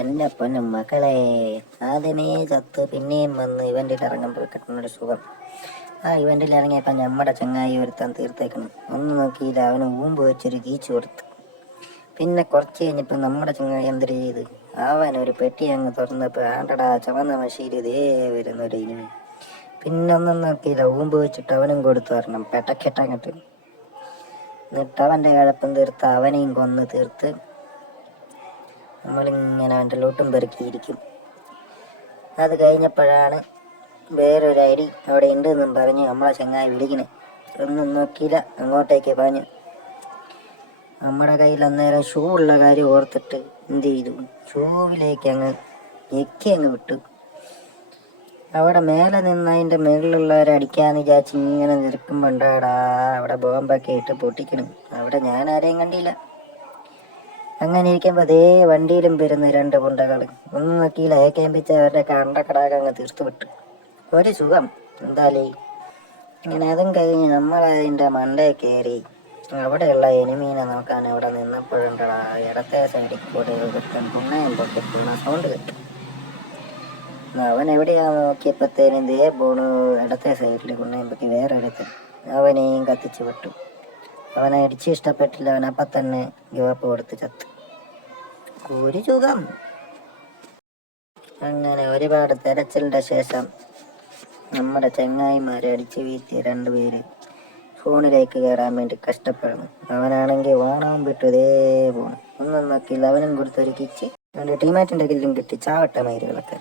എന്നെ പൊന്നും മക്കളെ, ആദ്യമേ ചത്ത് പിന്നെയും വന്ന് ഇവന്റിൽ ഇറങ്ങുമ്പോൾ കിട്ടുന്നൊരു സുഖം. ആ ഇവന്റിൽ ഇറങ്ങിയപ്പോൾ നമ്മുടെ ചങ്ങായി ഒരുത്താൻ തീർത്തേക്കണം. ഒന്നും നോക്കിയില്ല, അവന് ഊമ്പ് വെച്ചൊരു കീച്ചു കൊടുത്ത്. പിന്നെ കുറച്ച് കഴിഞ്ഞപ്പോൾ നമ്മുടെ ചങ്ങായി എന്തൊരു ചെയ്ത്, അവനൊരു പെട്ടി അങ്ങ് തുറന്നപ്പോൾ ആണ്ടടാ ചുവന്ന മഷീൽ ഇതേ വരുന്നൊരു ഇനിമി. പിന്നെ ഒന്നും നോക്കിയില്ല, ഊമ്പ് വെച്ചിട്ട് അവനും കൊടുത്തു വരണം പെട്ടക്കെട്ടങ്ങട്ട്. എന്നിട്ട് അവൻ്റെ കഴപ്പം തീർത്ത് അവനെയും കൊന്ന് തീർത്ത് നമ്മളിങ്ങനെ അവൻ്റെ ലോട്ടും പെറുക്കിയിരിക്കും. അത് കഴിഞ്ഞപ്പോഴാണ് വേറൊരു ഐഡി അവിടെ ഉണ്ട് എന്നും പറഞ്ഞ് നമ്മളെ ചങ്ങായി വിളിക്കണേ. ഒന്നും നോക്കിയില്ല, അങ്ങോട്ടേക്ക് പാഞ്ഞു. നമ്മുടെ കയ്യിൽ അന്നേരം ഷൂ ഉള്ള കാര്യം ഓർത്തിട്ട് എന്ത് ചെയ്തു, ഷൂവിലേക്ക് അങ്ങ് ഞെക്കി അങ്ങ് വിട്ടു. അവിടെ മേലെ നിന്ന് അതിൻ്റെ മുകളിലുള്ളവരെ അടിക്കാന്ന് വിചാരിച്ച് ഇങ്ങനെ നിൽക്കുമ്പോൾ ഉണ്ടാടാ അവിടെ ബോംബൊക്കെ ഇട്ട് പൊട്ടിക്കണം. അവിടെ ഞാൻ ആരെയും കണ്ടില്ല. അങ്ങനെ ഇരിക്കുമ്പോൾ അതേ വണ്ടിയിലും വരുന്ന രണ്ട് പുണ്ടകൾ. ഒന്നും നോക്കിയില്ല, ഏക്കേമ്പിച്ച് അവരുടെ കണ്ടക്കടാകെ അങ്ങ് തീർത്തു വിട്ടു. ഒരു സുഖം എന്താലേ. ഇങ്ങനെ അതും കഴിഞ്ഞ് നമ്മളതിൻ്റെ മണ്ടയിൽ കയറി അവിടെയുള്ള എനിമീനെ നോക്കാൻ അവിടെ നിന്നപ്പോഴുണ്ടടാ ഇടത്തെ സൈഡിൽ കൂടെ ഒരുത്തൻ പുണ്ണയും പൊട്ടിക്കുന്ന സൗണ്ട് കിട്ടും. അവൻ എവിടെയാണെന്ന് നോക്കിയപ്പോഴത്തേനും ദേ പോണു ഇടത്തെ സൈഡിൽ പുണ്ണയും പൊട്ടി വേറെ ഒരുത്തൻ. അവനെയും കത്തിച്ച് വിട്ടു. അവനെ അടിച്ച് ഇഷ്ടപ്പെട്ടില്ല, അവനപ്പം തന്നെ യുവപ്പ് കൊടുത്ത് ചത്തു. ഒരു സുഖം. അങ്ങനെ ഒരുപാട് തെരച്ചിലിൻ്റെ ശേഷം നമ്മുടെ ചങ്ങായിമാരെ അടിച്ചു വീഴ്ത്തിയ രണ്ടുപേര് ഫോണിലേക്ക് കയറാൻ വേണ്ടി കഷ്ടപ്പെടുന്നു. അവനാണെങ്കിൽ വാണവും വിട്ടു ഇതേ പോണു. ഒന്നും നോക്കിയില്ല, അവനും കൊടുത്തൊരു കിച്ച്. അവൻ്റെ ടീമാറ്റിൻ്റെ കില്ലും കിട്ടി. ചാവട്ട മയിലുകളൊക്കെ.